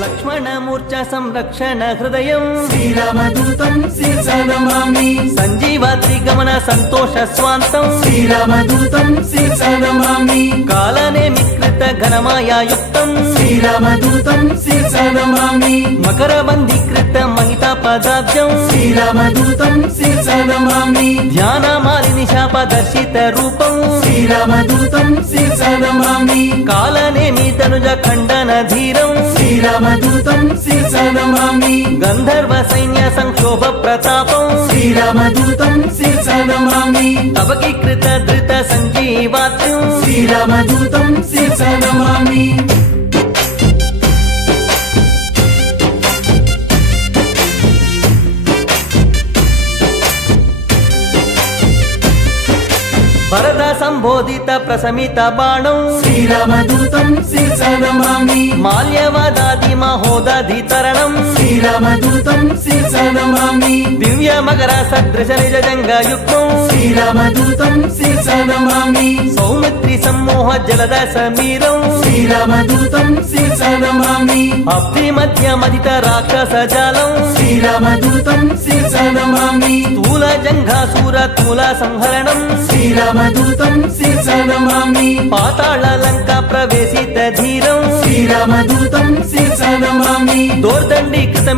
లక్ష్మణమూర్ఛ సంరక్షణ హృదయం శ్రీరామదూతం శిరసా నమామి సంజీవాద్రిగమన సంతోష స్వాంతం శ్రీరామదూతం శిరసా నమామి కాలనేమికృత ఘనమాయాయుక్తం శ్రీరామదూతం శిరసా నమామి మకరబంధీకృత మహితాపదాబ్జం శ్రీరామదూతం శిరసా నమామి ధ్యానమాలిని శాపదర్శిత రూపం శ్రీరామదూతం శిరసా నమామి కాలనేమి తనుజ ఖండన ధీరం శ్రీరామదూతం శిరసా నమామి గంధర్వ సైన్య సంక్షోభ ప్రతాపం శ్రీరామదూతం శిరసా నమామి తవకీకృత ధృత సంజీవాత్యం శ్రీరామదూతం శిరసా నమామి వరద సంబోధిత ప్రసమిత బాణం శ్రీరామదూతం శిరసా నమామి మాల్యవదాది మహోదధి తరణం శ్రీరామదూతం శిరసా నమామి దివ్య మకర సదృశ నిజ జంగయుక్తం శ్రీరామదూతం శిరసా నమామి సౌమిత్రి సమ్మోహ జలద సమీరం శ్రీరామదూతం శిరసా నమామి అబ్ధి మధ్య మదిత రాక్షస జాలం శ్రీరామదూతం శిరసా నమామి స్థూల జంఘాసూర తూల సంహరణం శ్రీరామదూతం శిరసా నమామి పాతాళ లంక ప్రవేశిత ధీరం శ్రీరామదూతం శిరసా నమామి దోర్దండీకృత